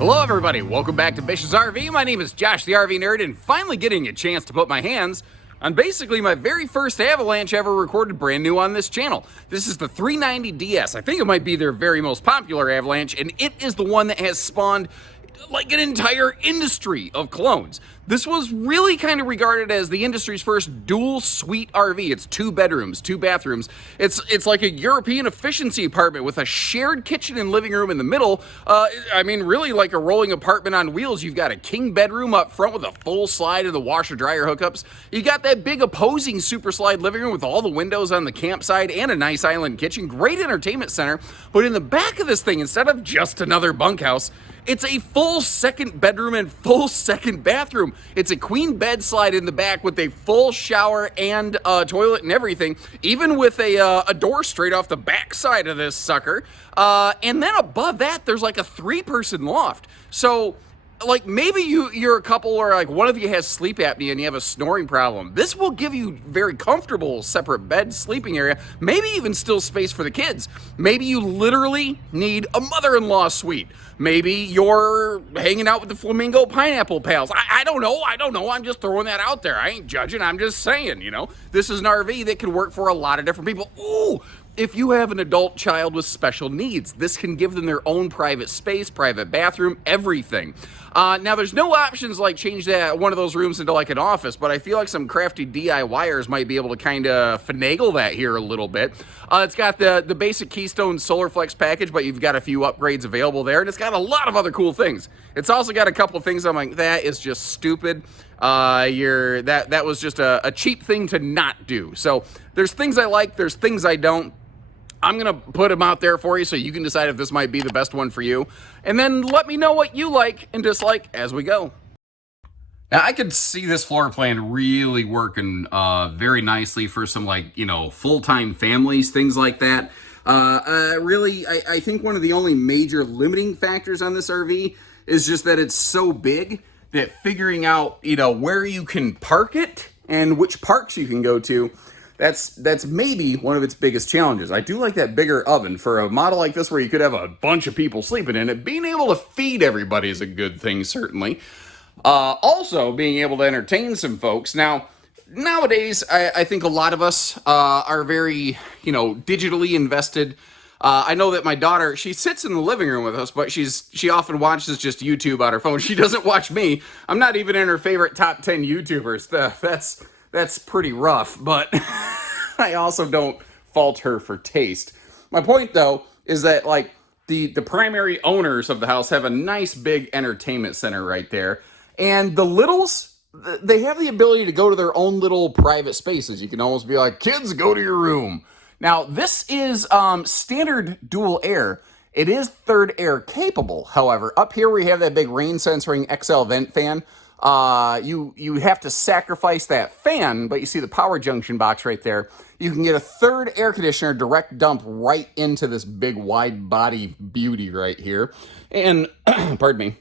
Hello everybody, welcome back to Bish's RV. My name is Josh the RV Nerd, and finally getting a chance to put my hands on basically my very first Avalanche ever recorded brand new on this channel. This is the 390DS. I think it might be their very most popular Avalanche, and it is the one that has spawned like an entire industry of clones. This was really kind of regarded as the industry's first dual suite RV. It's 2 bedrooms, 2 bathrooms. It's like a European efficiency apartment with a shared kitchen and living room in the middle. I mean, really like a rolling apartment on wheels. You've got a king bedroom up front with a full slide and the washer dryer hookups. You got that big opposing super slide living room with all the windows on the campsite and a nice island kitchen. Great entertainment center. But in the back of this thing, instead of just another bunkhouse, it's a full second bedroom and full second bathroom. It's a queen bed slide in the back with a full shower and toilet and everything, even with a door straight off the back side of this sucker. And then above that, there's like a 3-person loft. So, like, maybe you're a couple or like one of you has sleep apnea and you have a snoring problem. This will give you very comfortable separate bed sleeping area, maybe even still space for the kids. Maybe you literally need a mother-in-law suite. Maybe you're hanging out with the Flamingo Pineapple Pals. I don't know. I'm just throwing that out there. I ain't judging. I'm just saying, you know. This is an RV that can work for a lot of different people. Ooh! If you have an adult child with special needs, this can give them their own private space, private bathroom, everything. Now, there's no options like change one of those rooms into like an office, but I feel like some crafty DIYers might be able to kind of finagle that here a little bit. It's got the basic Keystone SolarFlex package, but you've got a few upgrades available there, and it's got a lot of other cool things. It's also got a couple of things I'm like, that is just stupid. That was just a cheap thing to not do. So there's things I like, there's things I don't. I'm going to put them out there for you so you can decide if this might be the best one for you. And then let me know what you like and dislike as we go. Now, I could see this floor plan really working very nicely for some, like, you know, full-time families, things like that. Really, I think one of the only major limiting factors on this RV is just that it's so big that figuring out, you know, where you can park it and which parks you can go to, that's maybe one of its biggest challenges. I do like that bigger oven. For a model like this where you could have a bunch of people sleeping in it, being able to feed everybody is a good thing, certainly. Also, being able to entertain some folks. Now, nowadays, I think a lot of us are very, you know, digitally invested. I know that my daughter, she sits in the living room with us, but she often watches just YouTube on her phone. She doesn't watch me. I'm not even in her favorite top 10 YouTubers. That's pretty rough, but I also don't fault her for taste. My point, though, is that, like, the primary owners of the house have a nice big entertainment center right there. And the littles, they have the ability to go to their own little private spaces. You can almost be like, kids, go to your room. Now, this is standard dual air. It is third air capable, however. Up here we have that big rain sensing XL vent fan. You have to sacrifice that fan, but you see the power junction box right there. You can get a third air conditioner direct dump right into this big wide body beauty right here. And, pardon me,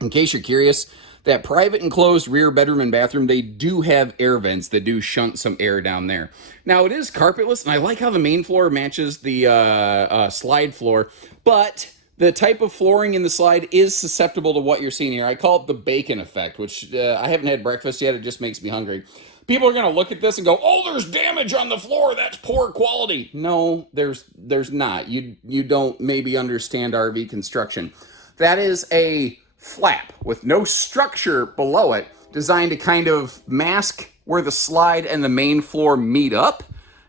in case you're curious, that private enclosed rear bedroom and bathroom, they do have air vents that do shunt some air down there. Now, it is carpetless, and I like how the main floor matches the slide floor, but the type of flooring in the slide is susceptible to what you're seeing here. I call it the bacon effect, which I haven't had breakfast yet. It just makes me hungry. People are going to look at this and go, oh, there's damage on the floor. That's poor quality. No, there's not. You don't maybe understand RV construction. That is a flap with no structure below it, designed to kind of mask where the slide and the main floor meet up.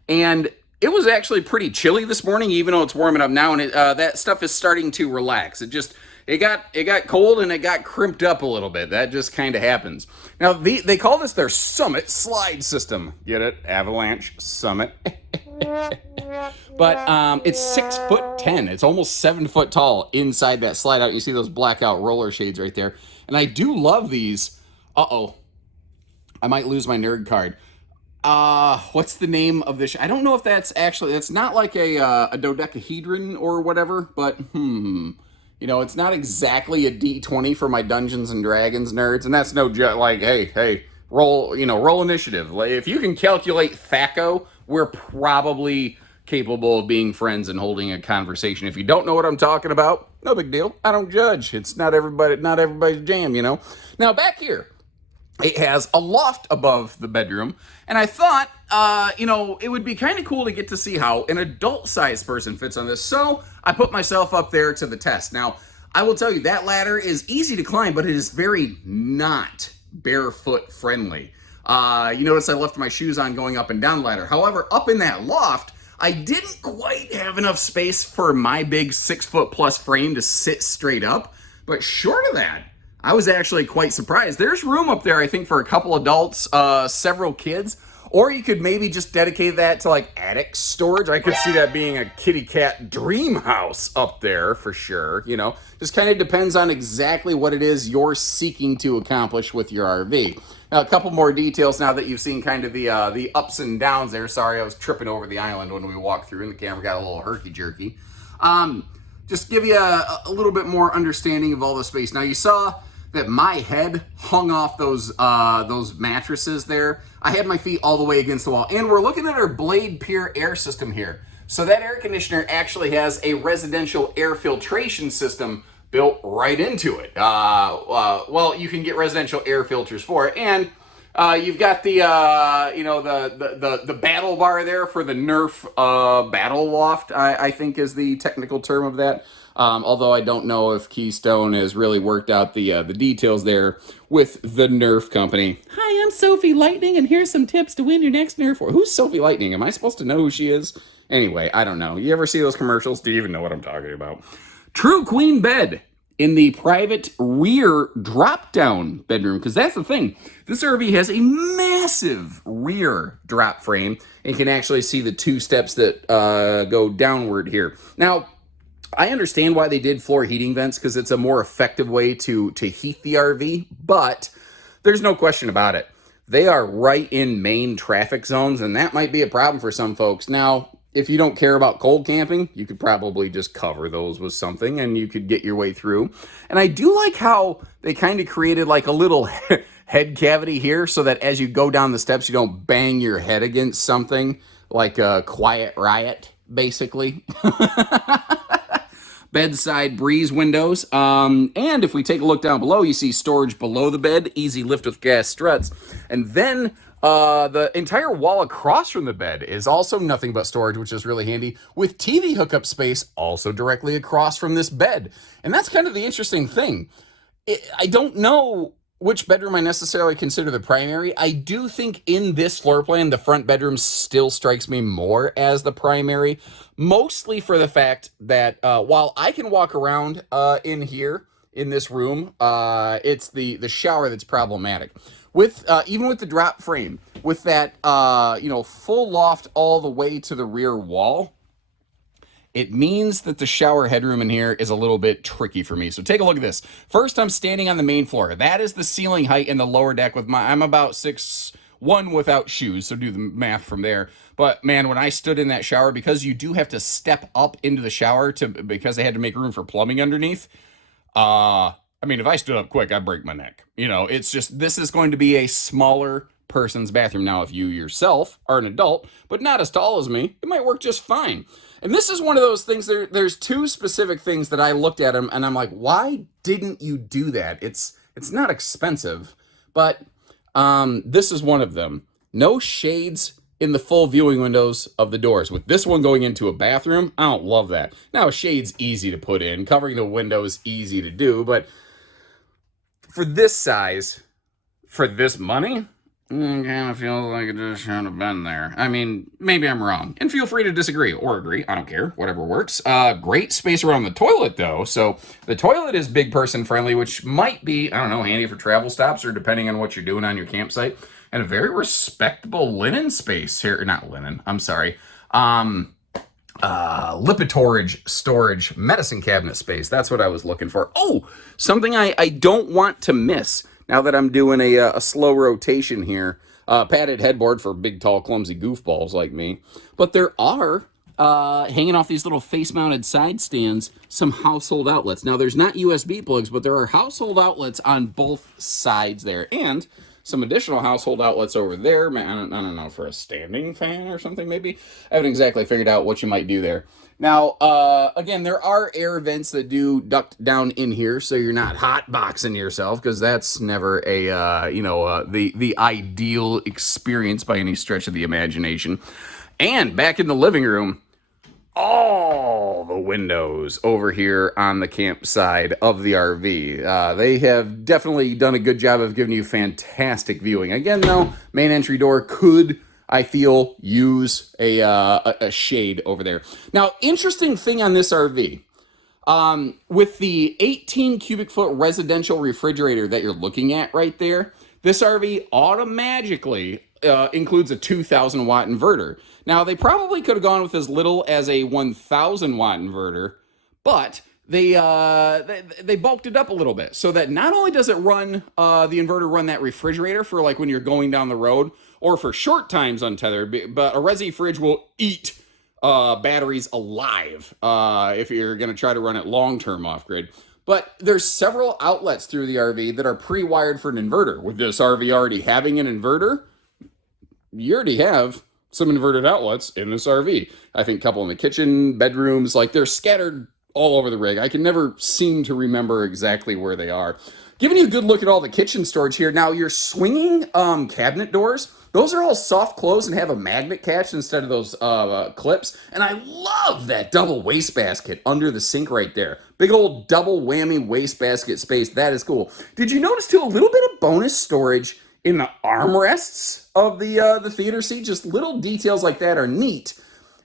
And it was actually pretty chilly this morning, even though it's warming up now, and that stuff is starting to relax. It got cold and it got crimped up a little bit. That just kind of happens. Now, they call this their Summit slide system. Get it? Avalanche Summit. But it's 6'10". It's almost 7 foot tall inside that slide out. You see those blackout roller shades right there. And I do love these. Uh-oh. I might lose my nerd card. What's the name of this? I don't know if that's not like a dodecahedron or whatever, but you know, it's not exactly a D20 for my Dungeons and Dragons nerds, and that's no joke. Like, hey, roll initiative. Like, if you can calculate THACO, we're probably capable of being friends and holding a conversation. If you don't know what I'm talking about, no big deal. I don't judge. It's not everybody's jam, you know. Now back here, it has a loft above the bedroom, and I thought, you know, it would be kind of cool to get to see how an adult-sized person fits on this, so I put myself up there to the test. Now, I will tell you, that ladder is easy to climb, but it is very not barefoot friendly. You notice I left my shoes on going up and down the ladder. However, up in that loft, I didn't quite have enough space for my big 6-foot-plus frame to sit straight up, but short of that, I was actually quite surprised. There's room up there, I think, for a couple adults, several kids, or you could maybe just dedicate that to like attic storage. I could see that being a kitty cat dream house up there for sure, you know. Just kind of depends on exactly what it is you're seeking to accomplish with your RV. Now, a couple more details now that you've seen kind of the ups and downs there. Sorry, I was tripping over the island when we walked through and the camera got a little herky-jerky. Just give you a little bit more understanding of all the space. Now, you saw that my head hung off those mattresses there. I had my feet all the way against the wall. And we're looking at our Blade Pure air system here. So that air conditioner actually has a residential air filtration system built right into it. Well, you can get residential air filters for it, and you've got the you know, the battle bar there for the Nerf battle loft, I think is the technical term of that. Although I don't know if Keystone has really worked out the details there with the Nerf company. Hi, I'm Sophie Lightning, and here's some tips to win your next Nerf war. Who's Sophie Lightning? Am I supposed to know who she is? Anyway, I don't know. You ever see those commercials? Do you even know what I'm talking about? True queen bed in the private rear drop-down bedroom, because that's the thing. This RV has a massive rear drop frame and can actually see the two steps that go downward here. Now, I understand why they did floor heating vents, because it's a more effective way to heat the RV, but there's no question about it. They are right in main traffic zones, and that might be a problem for some folks. Now, if you don't care about cold camping, you could probably just cover those with something and you could get your way through. And I do like how they kind of created like a little head cavity here so that as you go down the steps, you don't bang your head against something, like a quiet riot, basically. Bedside breeze windows. And if we take a look down below, you see storage below the bed, easy lift with gas struts. And then the entire wall across from the bed is also nothing but storage, which is really handy, with TV hookup space also directly across from this bed. And that's kind of the interesting thing. I don't know which bedroom I necessarily consider the primary. I do think in this floor plan, the front bedroom still strikes me more as the primary, mostly for the fact that while I can walk around in here, in this room, it's the shower that's problematic. With even with the drop frame, with that you know, full loft all the way to the rear wall, it means that the shower headroom in here is a little bit tricky for me. So take a look at this. First, I'm standing on the main floor. That is the ceiling height in the lower deck with I'm about 6'1" without shoes, so do the math from there. But man, when I stood in that shower, because you do have to step up into the shower because they had to make room for plumbing underneath, I mean, if I stood up quick, I'd break my neck. You know, it's just, this is going to be a smaller person's bathroom. Now, if you yourself are an adult, but not as tall as me, it might work just fine. And this is one of those things, there's two specific things that I looked at them and I'm like, why didn't you do that? It's not expensive, but this is one of them. No shades in the full viewing windows of the doors. With this one going into a bathroom, I don't love that. Now, a shade's easy to put in. Covering the windows easy to do, but for this size, for this money, kind of feels like it just shouldn't have been there. I mean, maybe I'm wrong. And feel free to disagree or agree. I don't care. Whatever works. Great space around the toilet, though. So the toilet is big person friendly, which might be, I don't know, handy for travel stops or depending on what you're doing on your campsite. And a very respectable linen space here. Not linen. I'm sorry. Lipitorage storage medicine cabinet space. That's what I was looking for. Oh, something I don't want to miss now that I'm doing a slow rotation here. Padded headboard for big, tall, clumsy goofballs like me. But there are, hanging off these little face-mounted side stands, some household outlets. Now, there's not USB plugs, but there are household outlets on both sides there. And some additional household outlets over there. Man, I don't know, for a standing fan or something maybe. I haven't exactly figured out what you might do there. Now, again, there are air vents that do duct down in here, so you're not hot boxing yourself, because that's never a, the ideal experience by any stretch of the imagination. And back in the living room, all the windows over here on the campside of the RV. They have definitely done a good job of giving you fantastic viewing. Again, though, main entry door could, I feel, use a shade over there. Now, interesting thing on this RV, with the 18 cubic foot residential refrigerator that you're looking at right there, this RV automatically includes a 2,000 watt inverter. Now, they probably could have gone with as little as a 1,000 watt inverter, but they bulked it up a little bit so that not only does it run, the inverter run that refrigerator for like when you're going down the road or for short times untethered, but a Resi fridge will eat batteries alive if you're going to try to run it long-term off-grid. But there's several outlets through the RV that are pre-wired for an inverter. With this RV already having an inverter, you already have some inverted outlets in this RV. I think a couple in the kitchen, bedrooms, like they're scattered all over the rig. I can never seem to remember exactly where they are. Giving you a good look at all the kitchen storage here. Now, your swinging cabinet doors, those are all soft close and have a magnet catch instead of those clips. And I love that double wastebasket under the sink right there. Big old double whammy wastebasket space. That is cool. Did you notice, too, a little bit of bonus storage in the armrests of the theater seat? Just little details like that are neat.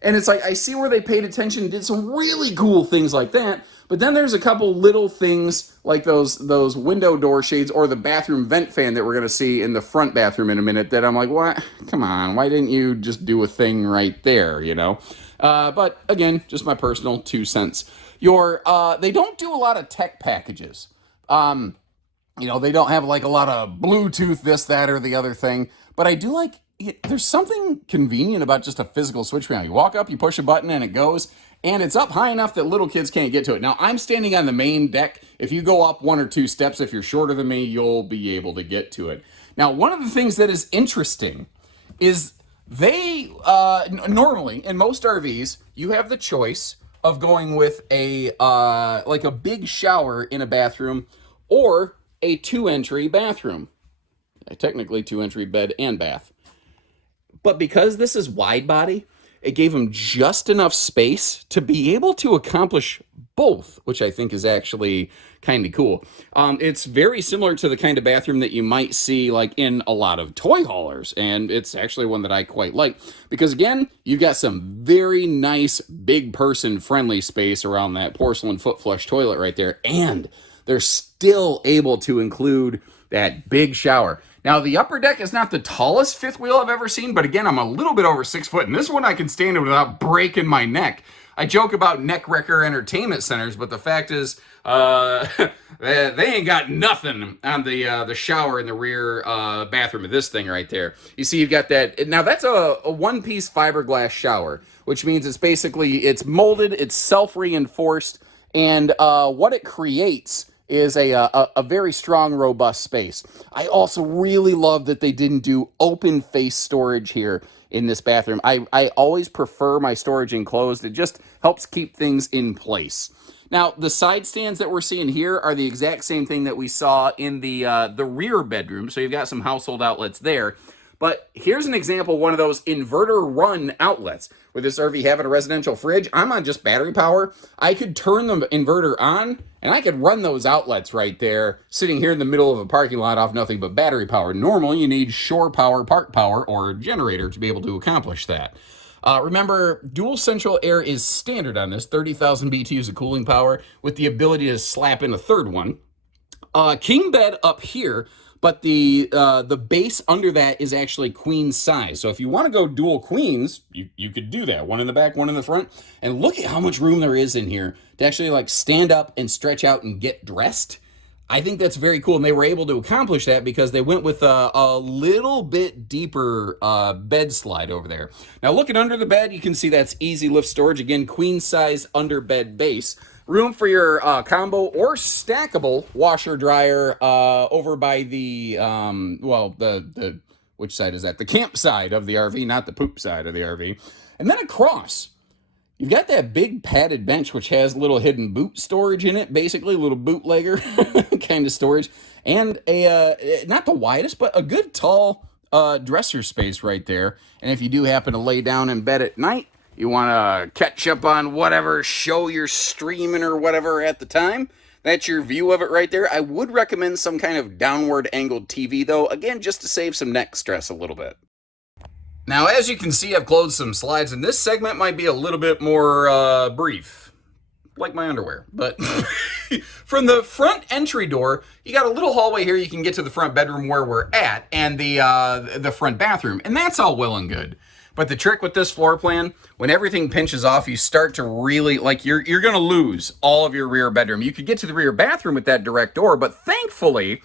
And it's like, I see where they paid attention and did some really cool things like that. But then there's a couple little things like those window door shades or the bathroom vent fan that we're going to see in the front bathroom in a minute that I'm like, what? Come on, why didn't you just do a thing right there, you know? But again, just my personal 2 cents. They don't do a lot of tech packages. They don't have like a lot of Bluetooth, this, that, or the other thing. But I do like, there's something convenient about just a physical switch panel. You walk up, you push a button, and it goes. And it's up high enough that little kids can't get to it. Now, I'm standing on the main deck. If you go up 1 or 2 steps, if you're shorter than me, you'll be able to get to it. Now, one of the things that is interesting is they, normally, in most RVs, you have the choice of going with a big shower in a bathroom or a 2-entry bathroom. Technically 2-entry bed and bath. But because this is wide body, it gave them just enough space to be able to accomplish both, which I think is actually kind of cool. It's very similar to the kind of bathroom that you might see like in a lot of toy haulers, and it's actually one that I quite like because, again, you've got some very nice big person friendly space around that porcelain foot flush toilet right there, and they're still able to include that big shower. Now, the upper deck is not the tallest fifth wheel I've ever seen, but again, I'm a little bit over 6 foot, and this one I can stand in without breaking my neck. I joke about neck wrecker entertainment centers, but the fact is, they ain't got nothing on the shower in the rear bathroom of this thing right there. You see, you've got that. Now, that's a one-piece fiberglass shower, which means it's molded, it's self-reinforced, and what it creates is a very strong, robust space. I also really love that they didn't do open face storage here in this bathroom. I always prefer my storage enclosed. It just helps keep things in place. Now, the side stands that we're seeing here are the exact same thing that we saw in the rear bedroom. So you've got some household outlets there. But here's an example of one of those inverter-run outlets. With this RV having a residential fridge, I'm on just battery power. I could turn the inverter on, and I could run those outlets right there, sitting here in the middle of a parking lot off nothing but battery power. Normally, you need shore power, park power, or a generator to be able to accomplish that. Remember, dual central air is standard on this, 30,000 BTUs of cooling power, with the ability to slap in a third one. King bed up here, but the base under that is actually queen size. So if you want to go dual queens, you could do that. One in the back, one in the front. And look at how much room there is in here to actually like stand up and stretch out and get dressed. I think that's very cool. And they were able to accomplish that because they went with a little bit deeper bed slide over there. Now looking under the bed, you can see that's easy lift storage. Again, queen size under bed base. room for your combo or stackable washer dryer over by the well, the which side is that? The camp side of the RV, not the poop side of the RV. And then across, you've got that big padded bench, which has little hidden boot storage in it, basically a little bootlegger kind of storage, and a not the widest, but a good tall dresser space right there. And if you do happen to lay down in bed at night, you want to catch up on whatever show you're streaming or whatever at the time, that's your view of it right there. I would recommend some kind of downward angled TV though, again, just to save some neck stress a little bit. Now, as you can see, I've closed some slides, and this segment might be a little bit more brief, like my underwear. But from the front entry door, you got a little hallway here. You can get to the front bedroom where we're at, and the front bathroom, and that's all well and good. But the trick with this floor plan, when everything pinches off, you start to really, like, you're going to lose all of your rear bedroom. You could get to the rear bathroom with that direct door, but thankfully,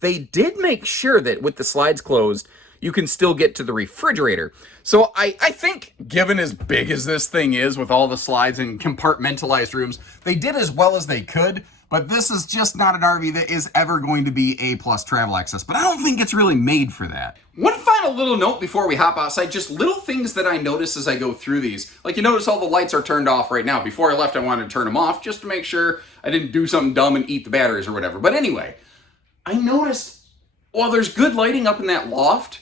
they did make sure that with the slides closed, you can still get to the refrigerator. So I think, given as big as this thing is with all the slides and compartmentalized rooms, they did as well as they could, but this is just not an RV that is ever going to be A+ travel access, but I don't think it's really made for that. One final little note before we hop outside, just little things that I notice as I go through these. Like, you notice all the lights are turned off right now. Before I left, I wanted to turn them off just to make sure I didn't do something dumb and eat the batteries or whatever. But anyway, I noticed, while there's good lighting up in that loft,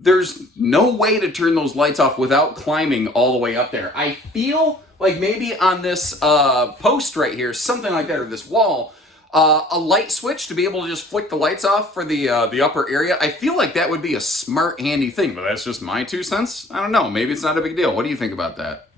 there's no way to turn those lights off without climbing all the way up there. I feel like maybe on this post right here, something like that, or this wall, a light switch to be able to just flick the lights off for the upper area. I feel like that would be a smart, handy thing, but that's just my 2 cents. I don't know. Maybe it's not a big deal. What do you think about that?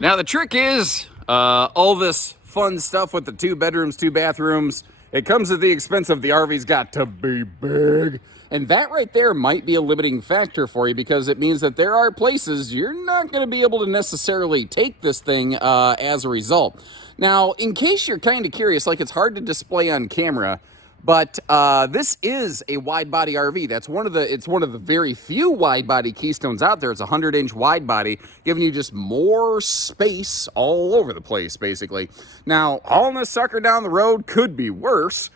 Now, the trick is all this fun stuff with the 2 bedrooms, 2 bathrooms. It comes at the expense of the RV's got to be big. And that right there might be a limiting factor for you, because it means that there are places you're not going to be able to necessarily take this thing as a result. Now, in case you're kind of curious, like, it's hard to display on camera, but this is a wide body RV. It's one of the very few wide body Keystones out there. It's a 100-inch wide body, giving you just more space all over the place, basically. Now, hauling this sucker down the road could be worse,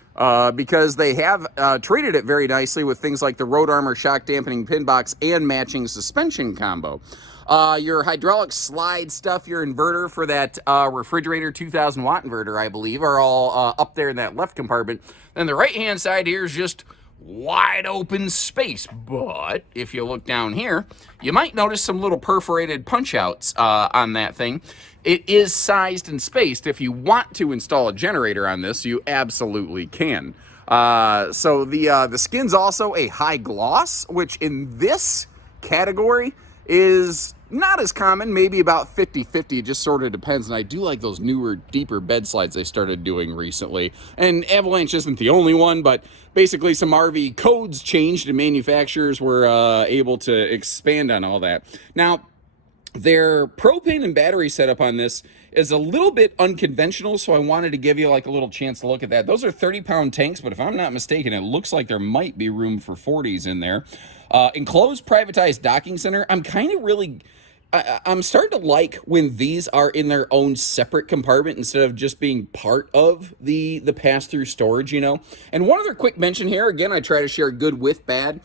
because they have treated it very nicely with things like the Road Armor shock dampening pin box and matching suspension combo. Your hydraulic slide stuff, your inverter for that refrigerator 2,000 watt inverter, I believe, are all up there in that left compartment. Then the right hand side here is just wide open space. But if you look down here, you might notice some little perforated punch outs on that thing. It is sized and spaced. If you want to install a generator on this, you absolutely can. So the skin's also a high gloss, which in this category is not as common, maybe about 50-50. It just sort of depends. And I do like those newer, deeper bed slides they started doing recently. And Avalanche isn't the only one, but basically some RV codes changed and manufacturers were able to expand on all that. Now, their propane and battery setup on this is a little bit unconventional, so I wanted to give you like a little chance to look at that. Those are 30-pound tanks, but if I'm not mistaken, it looks like there might be room for 40s in there. Enclosed privatized docking center. I'm starting to like when these are in their own separate compartment instead of just being part of the pass-through storage, you know. And one other quick mention here, again, I try to share good with bad.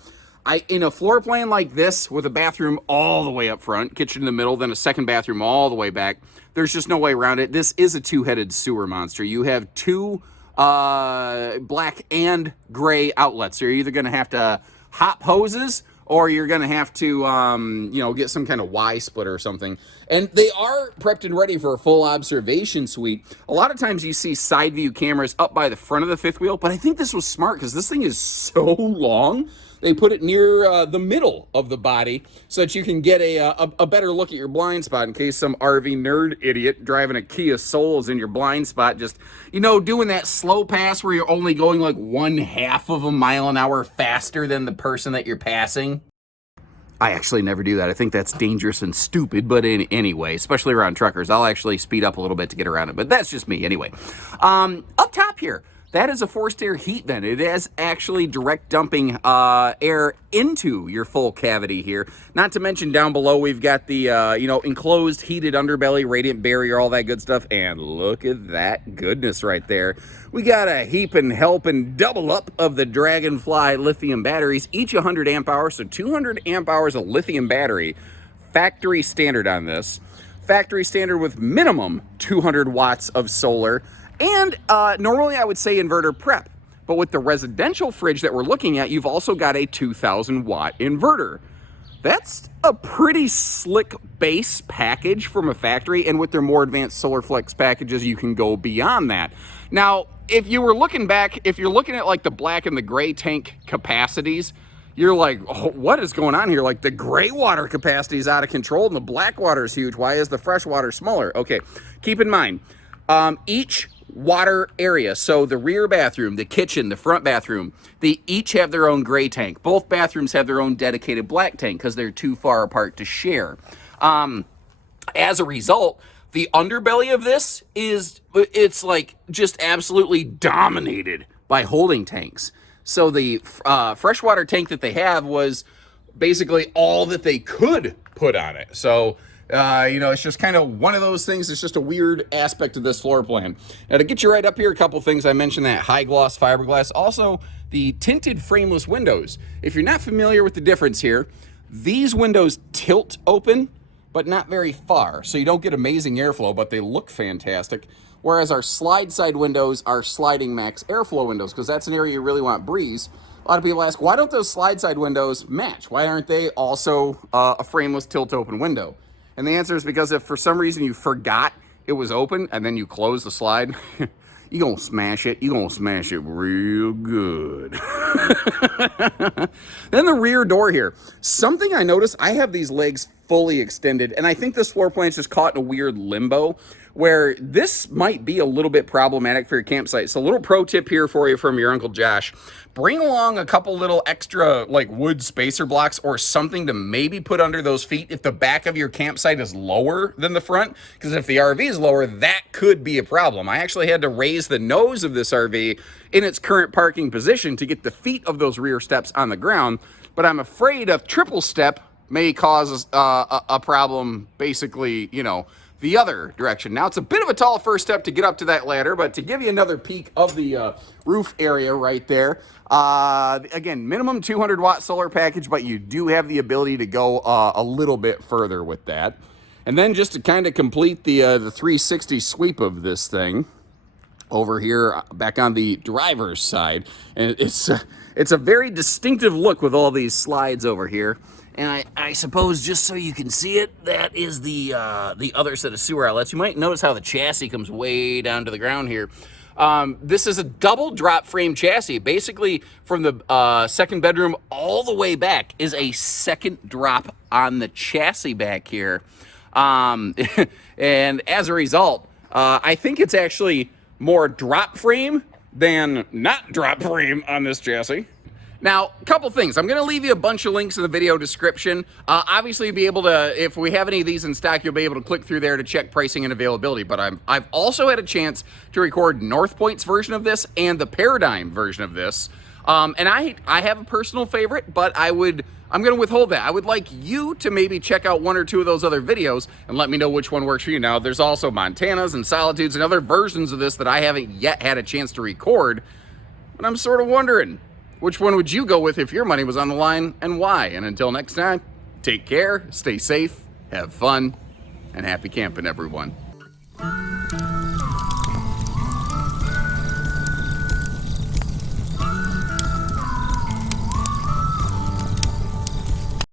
In a floor plan like this, with a bathroom all the way up front, kitchen in the middle, then a second bathroom all the way back, there's just no way around it. This is a 2-headed sewer monster. You have 2 black and gray outlets. So you're either going to have to hop hoses, or you're going to have to, get some kind of Y splitter or something. And they are prepped and ready for a full observation suite. A lot of times you see side view cameras up by the front of the fifth wheel, but I think this was smart because this thing is so long. They put it near the middle of the body so that you can get a better look at your blind spot in case some RV nerd idiot driving a Kia Soul is in your blind spot, just, doing that slow pass where you're only going like 1/2 of a mile an hour faster than the person that you're passing. I actually never do that. I think that's dangerous and stupid, but anyway, especially around truckers, I'll actually speed up a little bit to get around it, but that's just me anyway. Up top here, that is a forced air heat vent. It is actually direct dumping air into your full cavity here. Not to mention down below, we've got the, you know, enclosed heated underbelly, radiant barrier, all that good stuff. And look at that goodness right there. We got a heap and help and double up of the Dragonfly lithium batteries, each 100 amp hours, so 200 amp hours of lithium battery. Factory standard on this. Factory standard with minimum 200 watts of solar. And normally I would say inverter prep, but with the residential fridge that we're looking at, you've also got a 2,000 watt inverter. That's a pretty slick base package from a factory, and with their more advanced solar flex packages, you can go beyond that. Now, if you were looking back, if you're looking at like the black and the gray tank capacities, you're like, oh, what is going on here? Like the gray water capacity is out of control and the black water is huge. Why is the fresh water smaller? Okay, keep in mind, each water area, so the rear bathroom, the kitchen, the front bathroom, they each have their own gray tank. Both bathrooms have their own dedicated black tank because they're too far apart to share. As a result, the underbelly of this it's like just absolutely dominated by holding tanks. So the freshwater tank that they have was basically all that they could put on it. So, you know, it's just kind of one of those things. It's just a weird aspect of this floor plan. Now, to get you right up here, a couple things. I mentioned that high gloss fiberglass. Also, the tinted frameless windows. If you're not familiar with the difference here, these windows tilt open, but not very far. So you don't get amazing airflow, but they look fantastic. Whereas our slide side windows are sliding max airflow windows, because that's an area you really want breeze. A lot of people ask, why don't those slide side windows match? Why aren't they also a frameless tilt open window? And the answer is because if for some reason you forgot it was open and then you close the slide, you're gonna smash it. You're gonna smash it real good. Then the rear door here. Something I noticed, I have these legs fully extended, and I think this floor plan is just caught in a weird limbo where this might be a little bit problematic for your campsite. So a little pro tip here for you from your Uncle Josh. Bring along a couple little extra like wood spacer blocks or something to maybe put under those feet if the back of your campsite is lower than the front, because if the RV is lower, that could be a problem. I actually had to raise the nose of this RV in its current parking position to get the feet of those rear steps on the ground, but I'm afraid a triple step may cause a problem, basically, you know, the other direction. Now, it's a bit of a tall first step to get up to that ladder, but to give you another peek of the roof area right there, again, minimum 200 watt solar package, but you do have the ability to go a little bit further with that. And then just to kind of complete the 360 sweep of this thing, over here back on the driver's side, and it's a very distinctive look with all these slides over here. And I suppose just so you can see it, that is the other set of sewer outlets. You might notice how the chassis comes way down to the ground here. This is a double drop frame chassis. Basically, from the second bedroom all the way back is a second drop on the chassis back here. And as a result, I think it's actually more drop frame than not drop frame on this chassis. Now, a couple things. I'm going to leave you a bunch of links in the video description. Obviously, you'll be able to, if we have any of these in stock, you'll be able to click through there to check pricing and availability. But I've also had a chance to record North Point's version of this and the Paradigm version of this. And I have a personal favorite, but I'm going to withhold that. I would like you to maybe check out one or two of those other videos and let me know which one works for you. Now, there's also Montanas and Solitudes and other versions of this that I haven't yet had a chance to record. But I'm sort of wondering, which one would you go with if your money was on the line, and why? And until next time, take care, stay safe, have fun, and happy camping, everyone.